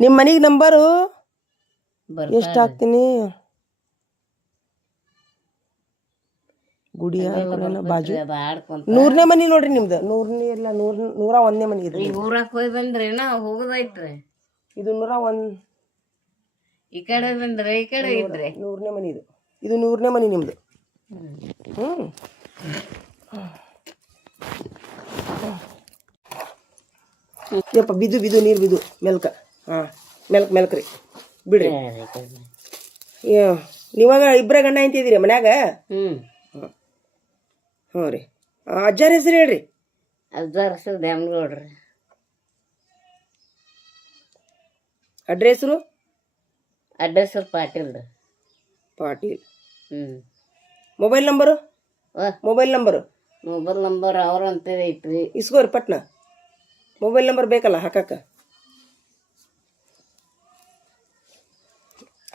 ನಿಮ್ಮ ಮನೆಗೆ ನಂಬರು ಎಷ್ಟು ಹಾಕ್ತೀನಿ ಗುಡಿ ಬಾಜು 100ನೇ ಮನಿ ನೋಡ್ರಿ ನಿಮ್ದು 100ನೇ ಇಲ್ಲ 101ನೇ ಮನಿ ಇದೆ ಊರಾಕ್ ಹೋಗಿ ಬಂದ್ರೇನ ಹೋಗುದೈತ್ರಿ ಇದು 101 ಈ ಕಡೆ ಬಂದ್ರೆ ಈ ಕಡೆ ಇದ್ರೆ 100ನೇ ಮನಿ ಇದು 100ನೇ ಮನಿ ನಿಮ್ದು ಯಪ್ಪ ಬಿದು ನೀರು ಬಿದು ಮೆಲ್ಕ ಹಾಂ ಮೆಲ್ಕ್ ರೀ ಬಿಡ್ರಿ ನೀವಾಗ ಇಬ್ಬರ ಗಂಡ ಅಂತಿದ್ದೀರಿ ಮನ್ಯಾಗ ಹ್ಞೂ ರೀ ಅಜ್ಜಾರ ಹೆಸರು ಹೇಳ್ರಿ ಅಜ್ಜಾರ ಹೆಸರು ದ್ಯಾಮಗೌಡ್ರಿ ಅಡ್ರೆಸ್ರು address Patil mobile number mobile number ಅವ್ರ ಅಂತ ಐತ್ರಿ ಇಸ್ಕೋರಿ ಪಟ್ನ ಮೊಬೈಲ್ ನಂಬರ್ ಬೇಕಲ್ಲ ಹಾಕಕ್ಕ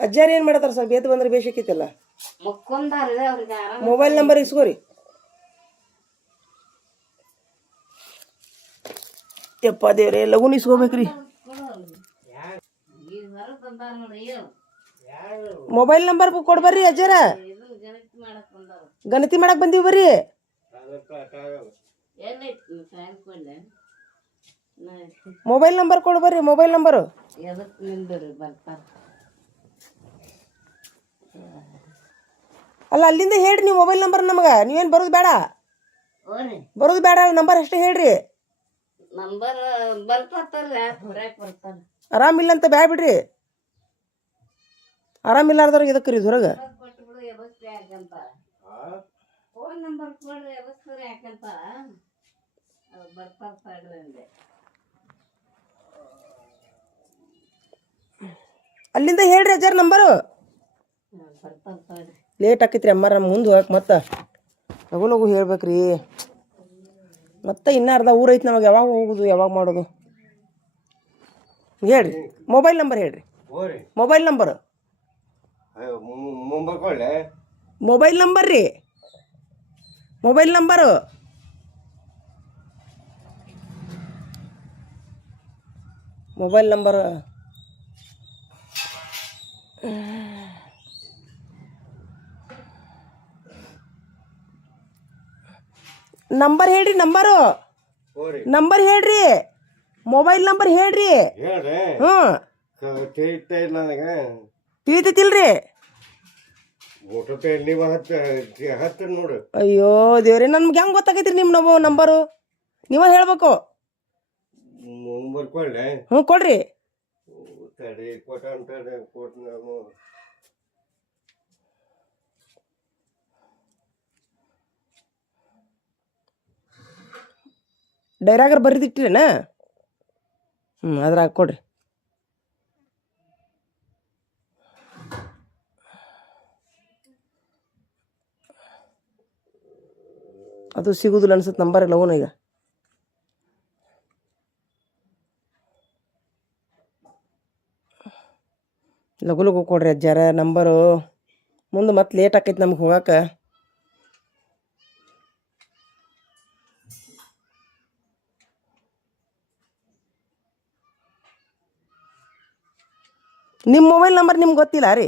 ಅಜ್ಜಾರ ಏನು ಮಾಡತ್ತಾರ ಸರ್ ಬೇತು ಬಂದ್ರೆ ಬೇಷಕ್ಕಿತ್ತಲ್ಲ ಮೊಬೈಲ್ ನಂಬರ್ ಇಸ್ಕೋರಿ ಯಪ್ಪ ದೇವ್ರೆ ಲಗುನ್ ಇಸ್ಕೋಬೇಕ್ರಿ ಮೊಬೈಲ್ ನಂಬರ್ ಕೊಡ್ಬರ್ರಿ ಅಜ್ಜಾರ ಗಣತಿ ಮಾಡಕ್ ಬಂದೀವಿ ಬರ್ರಿ ಮೊಬೈಲ್ ನಂಬರ್ ಕೊಡ್ಬರ್ರಿ ಮೊಬೈಲ್ ನಂಬರು ಅಲ್ಲ ಅಲ್ಲಿಂದ ಹೇಳ್ರಿ ನೀವು ಮೊಬೈಲ್ ನಂಬರ್ ನಮಗ ನೀವೇನು ಬರೋದು ಬೇಡ ನಂಬರ್ ಅಷ್ಟೇ ಹೇಳ್ರಿ ನಂಬರ್ ಬರ್ತಾರ ಆರಾಮಿಲ್ಲ ಅಂತ ಬ್ಯಾ ಬಿಡ್ರಿ ಆರಾಮಿಲ್ಲಾರ್ದವ್ರಿಗೆ ಎದಕ್ಕೆ ರೀ ಹೊರಗೆ ಫೋನ್ ನಂಬರ್ ಕೊಡ್ರಿ ಯಾವಸ್ತಾರೆ ಯಾಕಂತ ಬರ್ತಾರೆ ಅಲ್ಲಿಂದ ಹೇಳ್ರಿ ಅಜ್ಜಾರ ನಂಬರು ಲೇಟ್ ಆಕೈತ್ರಿ ಅಮ್ಮಾರ ಮುಂದೆ ಹೋಗಕ್ಕೆ ಮತ್ತೆ ಲಗು ಹೇಳ್ಬೇಕ್ರಿ ಮತ್ತೆ ಇನ್ನೂ ಅರ್ಧ ಊರೈತಿ ನಮಗೆ ಯಾವಾಗ ಹೋಗೋದು ಯಾವಾಗ ಮಾಡೋದು ಹೇಳ್ರಿ ಮೊಬೈಲ್ ನಂಬರ್ ಹೇಳ್ರಿ ಮೊಬೈಲ್ ನಂಬರು ಮೊಬೈಲ್ ನಂಬರ್ ರೀ mobile number mobile number number ಹೇಳ್ರಿ ನಂಬರ್ ಹೇಳ್ರಿ ಮೊಬೈಲ್ ನಂಬರ್ ಹೇಳ್ರಿ ತಿಳಿತೈತಿಲ್ರಿ ಅಯ್ಯೋ ದೇವ್ರಿ ನಮ್ಗೆ ಹೆಂಗ್ ಗೊತ್ತಾಗೈತ್ರಿ ನಿಮ್ಮ ನಂಬರು ನೀವ ಹೇಳ್ಬೇಕು ಕೊಡ್ರಿ ಡೈರಾಗರ್ ಬರೆದಿಟ್ಟಿರೇನ ಅದ್ರಾಗ ಕೊಡ್ರಿ ಅದು ಸಿಗುದಿಲ್ಲ ಅನ್ಸುತ್ತೆ ನಂಬರ್ ಇಲ್ಲ ಓನ ಈಗ ಲಗು ಕೊಡ್ರಿ ಅಜ್ಜಾರ ನಂಬರು ಮುಂದೆ ಮತ್ತೆ ಲೇಟ್ ಆಕೈತಿ ನಮ್ಗೆ ಹೋಗಕ್ಕೆ ನಿಮ್ಮ ಮೊಬೈಲ್ ನಂಬರ್ ನಿಮ್ಗೆ ಗೊತ್ತಿಲ್ಲ ರೀ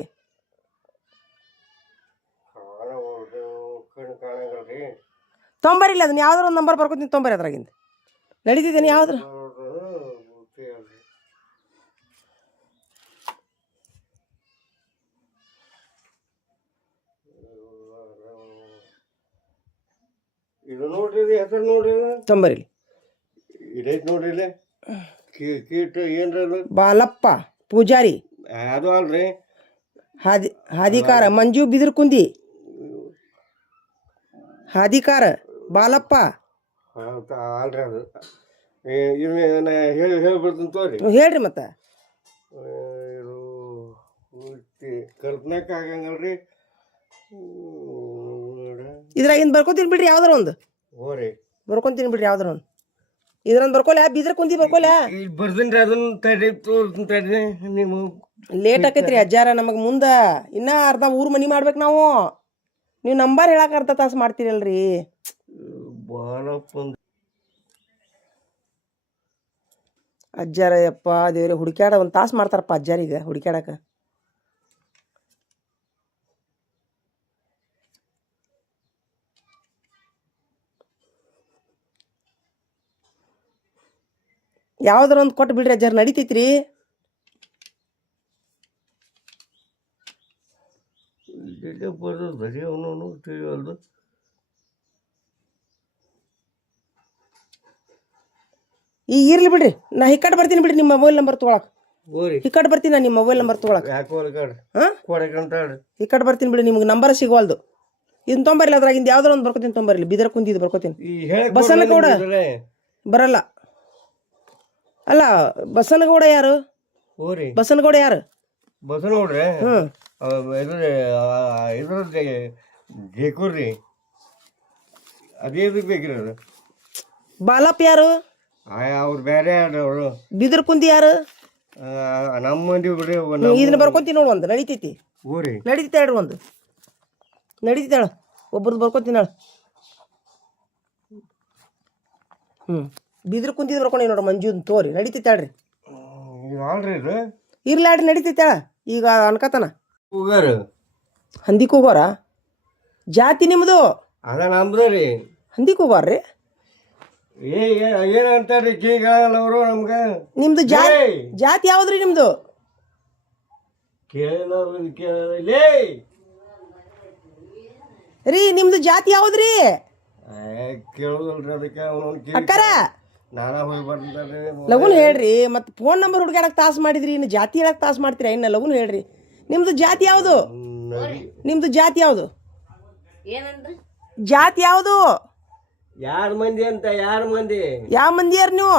ತೊಂಬರಿಲ್ಲ ಅದನ್ನ ಯಾವ್ದಾರು ಒಂದು ನಂಬರ್ ಬರ್ಕೊತೀನಿ ತೊಂಬರಿ ಅದ್ರಾಗಿಂದ ನಡೀತಿದ್ದೇನೆ ಯಾವ್ದಾರು ತೊಂಬರಿಲಿ ಬಾಲಪ್ಪ ಪೂಜಾರಿ ಅದು ಅಲ್ರಿ ಹಾದಿಕಾರ ಮಂಜು ಬಿದಿರ್ಕುಂದಿ ಹಾದಿಕಾರ ಬಾಲಪ್ಪ ಅಲ್ರಿ ಅದು ಹೇಳ್ಬಿಡ್ತೀನಿ ತೋರಿ ಹೇಳ್ರಿ ಮತ್ತೆ ಕಲ್ಪನೆಕ್ ಆಗಂಗಲ್ರಿ ಇದ್ರಾಗಿಂದ ಬರ್ಕೊತೀನಿ ಬಿಡ್ರಿ ಯಾವ್ದಾರ ಒಂದು ಬರ್ಕೊಂತೀನಿ ಬಿಡ್ರಿ ಯಾವ್ದಾರ ಒಂದು ಇದ್ರಂದು ಬರ್ಕೊಲ್ಲ ಬಿದ್ರ ಕುಂದಿ ಬರ್ಕೊಲ್ಲ ಬರ್ತೀನಿ ಅದನ್ನ ತಡ್ರಿ ನೀವು ಲೇಟ್ ಆಕೈತ್ರಿ ಅಜ್ಜಾರ ನಮಗೆ ಮುಂದೆ ಇನ್ನೂ ಅರ್ಧ ಊರು ಮನಿ ಮಾಡ್ಬೇಕು ನಾವು ನೀವು ನಂಬರ್ ಹೇಳಕ್ಕೆ ಅರ್ಧ ತಾಸು ಮಾಡ್ತೀರಲ್ರಿ ಬಾಳಪ್ಪ ಅಜ್ಜಾರ ಯಪ್ಪ ದೇವ್ರೆ ಹುಡುಕ್ಯಾಡ ಒಂದು ತಾಸು ಮಾಡ್ತಾರಪ್ಪ ಅಜ್ಜಾರಿಗೆ ಹುಡುಕ್ಯಾಡಕ್ಕೆ. ಯಾವ್ದಾರ ಒಂದು ಕೊಟ್ಟು ಬಿಡ್ರಿ ಅಜ್ಜಾರ ನಡಿತೈತ್ರಿ. ಇಲ್ಲೇ ಬರ್ತದೆ ಅವನು ತಿಳಿಯಲ್ದು. ಈಗ ಇರ್ಲಿ ಬಿಡ್ರಿ, ನಾ ಈ ಕಡೆ ಬರ್ತೀನಿ ಬಿಡ್ರಿ ನಿಮ್ಮ ಮೊಬೈಲ್ ನಂಬರ್ ತೊಗೊಳಕ್. ಓರಿ ಈ ಕಡೆ ಬರ್ತೀನಿ ನಾನು ನಿಮ್ಮ ಮೊಬೈಲ್ ನಂಬರ್ ತೊಗೊಳಕ್. ಯಾಕೋ ಕಡೆ ಹಾಂ ಕೊಡಕಂತಾಳ್ರಿ. ಈ ಕಡೆ ಬರ್ತೀನಿ ಬಿಡಿ, ನಿಮ್ಗೆ ನಂಬರ್ ಸಿಗೋಲ್ದು. ಇದನ್ನ ತೊಂಬರ್ಲಿ, ಅದ್ರಾಗಿಂದ ಯಾವ್ದಾರ ಒಂದು ಬರ್ಕೋತೀನಿ ತೊಂಬರ್ಲಿ. ಬೀದರ್ ಕುಂದಿದ್ದು ಬರ್ಕೋತೀನಿ. ಈ ಹೇಳಕ್ ಬಸನಗೌಡ ಬರಲ್ಲ ಅಲ್ಲ, ಬಸನಗೌಡ ಯಾರು? ಓರಿ ಬಸನಗೌಡ ಯಾರು? ಬಸ್ ನೋಡ್ರಿ ಹ್ಞೂ ಇದ್ರದ್ದು ಜೇಕೂರ್ರಿ ಅದೇ ಬೇಕ್ರಿ ಅದು. ಬಾಲಪ್ಪ ಯಾರು? ಅವ್ರು ಬೇರೆ ಅವರು ಬೀದರ್ ಕುಂದಿ ಯಾರು? ನಮ್ಮ ಮಂದಿ ಬಿಡ್ರಿ. ಇದನ್ನ ಬರ್ಕೊಂತೀನಿ ನೋಡು, ಒಂದು ನಡೀತೈತಿ. ಓರಿ ನಡೀತೈತೆ ಹೇಳ್ರಿ, ಒಂದು ನಡೀತೈತೆ ಹೇಳು, ಒಬ್ಬರದ್ದು ಬರ್ಕೊತೀನಿ ಹೇಳು. ಬೀದರ್ ಕುಂತಿದ್ದು ಬರ್ಕೊಂಡು ನೋಡ್ರಿ, ಮಂಜು ತೋರಿ ನಡೀತೈತೆ ಹೇಳ್ರಿ. ಅಲ್ರಿ ಇದು ಇರ್ಲಾಡ್ರಿ ನಡೀತೈತೆ ಹೇಳ. ಈಗ ಅನ್ಕತನ ಕೂಗಾರ ಹಂದಿ ಕೂಗೋರ ಜಾತಿ ನಿಮ್ಮದು? ಅದ ನಮ್ದು ರೀ. ಹಂದಿ ಕೂಗೋರ್ರಿ? ಏನಂತಾರ್ರಿ ಕೇಳಲ್ಲ ಅವರು ನಮ್ಗೆ. ನಿಮ್ದು ಜಾತಿ ಯಾವ್ದ್ರಿ ನಿಮ್ದು? ಕೇಳಲೇ ರೀ ನಿಮ್ದು ಜಾತಿ ಯಾವ್ದ್ರಿ? ಕೇಳುದಲ್ರಿ ಅದಕ್ಕೆ ಅವನು ಅಕ್ಕಾರ ನಾನಾ ಹೋಗಿ ಬರ್ತಾರೆ. ಲಗುನ್ ಹೇಳ್ರಿ, ಮತ್ತೆ ಫೋನ್ ನಂಬರ್ ಹುಡುಗಾಡಕ್ ತಾಸು ಮಾಡಿದ್ರಿ, ಇನ್ನು ಜಾತಿ ಹೇಳಕ್ ತಾಸು ಮಾಡ್ತೀರಾ? ಇನ್ನು ಲಗುನ್ ಹೇಳ್ರಿ, ನಿಮ್ದು ಜಾತಿ ಯಾವುದು? ನಿಮ್ದು ಜಾತಿ ಯಾವುದು? ಏನಂದ್ರಿ? ಜಾತಿ ಯಾವುದು? ಯಾರ ಮಂದಿ ಅಂತ? ಯಾರ ಮಂದಿ? ಯಾವ ಮಂದಿ ಯಾರು ನೀವು?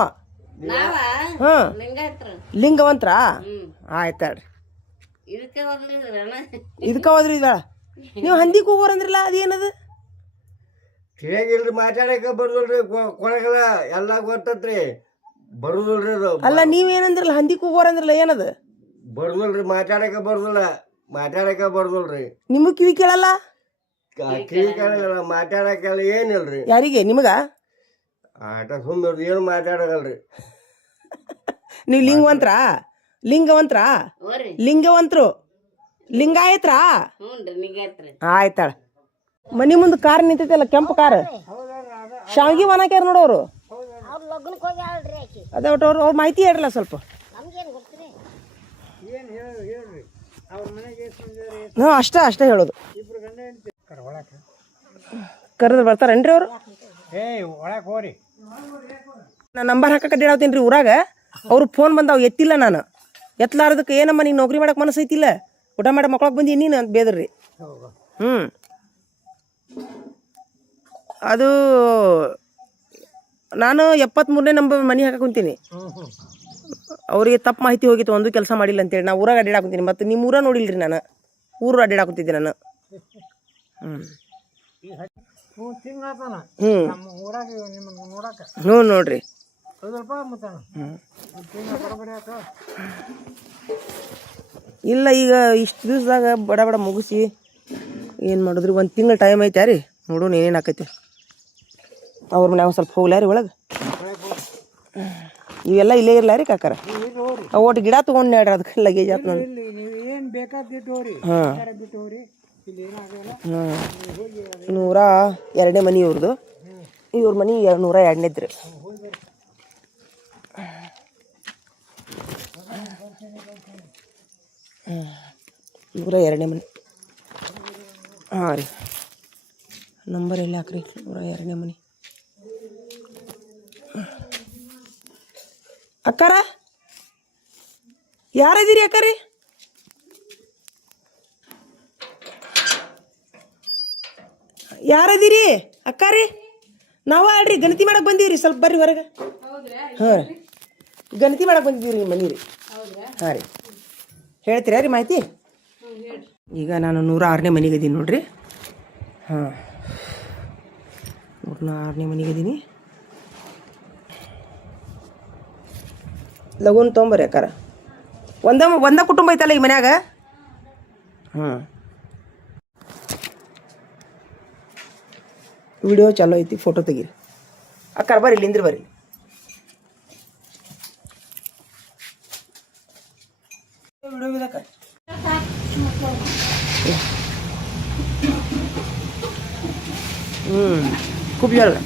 ನಾವ ಹ್ಮ್ ಲಿಂಗಾಯತ್ರ. ಲಿಂಗವಂತ್ರ? ಆಯ್ತು ಹೇಳ್ರಿ. ಇದಕ್ಕೆ ಹೋಗ್ಲಿದ್ರಣ ಇದಕ್ಕೆ ಹೋದ್ರಿ ಇದ. ನೀವು ಹಂದಿ ಕೂಗೋರ್ ಅಂದ್ರಲ್ಲ, ಅದೇನದು? ಹೇಗಿಲ್ರಿ, ಮಾತಾಡಕ ಬರುದಲ್ರಿ, ಕೊಳಗಲ್ಲ ಎಲ್ಲ ಗೊತ್ತತ್ರಿ, ಬರುದಲ್ರಿ ಅದು. ಅಲ್ಲ ನೀವೇನಂದ್ರಲ್ಲ ಹಂದಿ ಕೂಗೋರ್ ಅಂದ್ರಲ್ಲ, ಏನದು? ಬರುದಲ್ರಿ, ಮಾತಾಡಕ ಬರುದಿಲ್ಲ, ಮಾತಾಡಕ ಬರುದಲ್ರಿ. ನಿಮಗ್ ಕಿವಿ ಕೇಳಲ್ಲ? ಕಿವಿ ಕೇಳಲ್ಲ, ಮಾತಾಡಕಲ್ಲ ಏನಿಲ್ರಿ. ಯಾರಿಗೆ? ನಿಮಗ? ಆಟ ಸುಮ್ಮನೆ ಏನು ಮಾತಾಡಗಲ್ರಿ. ನೀವು ಲಿಂಗವಂತ್ರ? ಲಿಂಗವಂತ್ರ? ಓರಿ ಲಿಂಗವಂತ್ರು? ಲಿಂಗಾಯತ್ರ? ಹ್ಞೂನ್ರಿ ಲಿಂಗಾಯತ್ರ. ಆಯ್ತಾಳ. ಮನಿ ಮುಂದೆ ಕಾರ್ ನಿಂತೈತಲ್ಲ, ಕೆಂಪು ಕಾರ್, ಶಾವಿಗೆ ಒಣಕ್ಯಾರ ನೋಡೋರು. ಅದೇ ಒಟ್ಟು ಅವ್ರ ಮಾಹಿತಿ ಹೇಳ್ರಲ್ಲ ಸ್ವಲ್ಪ. ಹ್ಞೂ ಅಷ್ಟೇ ಹೇಳೋದು. ಕರೆದ್ರೆ ಬರ್ತಾರೇನ್ರಿ ಅವರು? ನಾನು ನಂಬರ್ ಹಾಕಕ್ಕೆ ಅಡ್ಡಾಡ್ತೀನಿ ರೀ ಊರಾಗ. ಅವ್ರು ಫೋನ್ ಬಂದಾವು, ಎತ್ತಿಲ್ಲ ನಾನು. ಎತ್ತಲಾರ್ದಕ್ಕೆ ಏನಮ್ಮ ನೀನು ನೌಕರಿ ಮಾಡಕ್ಕೆ ಮನಸ್ಸು ಐತಿಲ್ಲ, ಊಟ ಮಾಡಿ ಮಕ್ಳಕ್ಕೆ ಬಂದಿ ನೀನು ಅಂತ ಬೇದ್ರಿ. ಅದು ನಾನು 73ನೇ ನಂಬರ್ ಮನೆ ಹಾಕಕ್ಕೆ ಕುಂತೀನಿ. ಅವ್ರಿಗೆ ತಪ್ಪು ಮಾಹಿತಿ ಹೋಗಿತ್ತು, ಒಂದು ಕೆಲಸ ಮಾಡಿಲ್ಲ ಅಂತೇಳಿ. ನಾ ಊರಾಗ ಅಡ್ಡಾಡ್ಕೊಂತೀನಿ, ಮತ್ತು ನಿಮ್ಮ ಊರ ನೋಡಿಲ್ರಿ ನಾನು, ಊರು ಅಡ್ಡಾಡ್ಕೊಂತಿದ್ದೆ ನಾನು. ಹ್ಞೂ ನೋಡ್ರಿ. ಇಲ್ಲ ಈಗ ಇಷ್ಟು ದಿವ್ಸದಾಗ ಬಡ ಬಡ ಮುಗಿಸಿ ಏನು ಮಾಡಿದ್ರಿ, ಒಂದು ತಿಂಗಳು ಟೈಮ್ ಐತೆ ರೀ, ನೋಡೋಣ ಏನೇನು ಆಕೈತಿ. ಅವ್ರ ಮನ್ಯಾಗ ಸ್ವಲ್ಪ ಹೋಗ್ಲಾರಿ ಒಳಗೆ. ಇವೆಲ್ಲ ಇಲ್ಲೇ ಇರ್ಲ ರೀ ಕಾಕಾರ? ಒಟ್ಟು ಗಿಡ ತೊಗೊಂಡು ಹೇಳ್ರಿ, ಅದಕ್ಕೆ ಲಗೇಜ್ ಆಯ್ತು ನಾನು. ಹಾಂ 102ನೇ ಮನೆ ಇವ್ರದ್ದು. ಇವ್ರ ಮನೆ 102ನೇದ್ರಿ. 102ನೇ ಮನೆ. ಹಾಂ ರೀ, ನಂಬರ್ ಎಲ್ಲಿ ಹಾಕ್ರಿ? 102ನೇ ಮನೆ. ಅಕ್ಕಾರ ಯಾರದಿರಿ ಅಕ್ಕಾರಿ? ಯಾರದಿರಿ ಅಕ್ಕಾರಿ? ನಾವ ಅಲ್ರಿ, ಗಣತಿ ಮಾಡಕ್ಕೆ ಬಂದೀವಿ ರೀ. ಸ್ವಲ್ಪ ಬರ್ರಿ ಹೊರಗೆ. ಹಾಂ ರೀ, ಗಣತಿ ಮಾಡಕ್ಕೆ ಬಂದಿದ್ದೀವಿ ರೀ ಮನೆ ರೀ. ಹಾಂ ರೀ, ಹೇಳ್ತೀರಾ ರೀ ಮಾಹಿತಿ? ಈಗ ನಾನು 106ನೇ ಮನೆಗೆ ಇದೀನಿ ನೋಡ್ರಿ. ಹಾಂ 106ನೇ ಮನೆಗೆ ಇದೀನಿ. ಲಗುನ್ ತೊಂಬರ್ರಿ ಅಕ್ಕಾರ. ಒಂದ ಕುಟುಂಬ ಐತಲ್ಲ ಈ ಮನ್ಯಾಗ. ವಿಡಿಯೋ ಚಾಲೋ ಐತಿ, ಫೋಟೋ ತೆಗೀರಿ. ಅಕ್ಕಾರ ಬರ್ರಿ, ಇಲ್ಲಿಂದ್ರಿ ಬರ್ರಿ. व्हिडिओ बिदा काय खूप झालं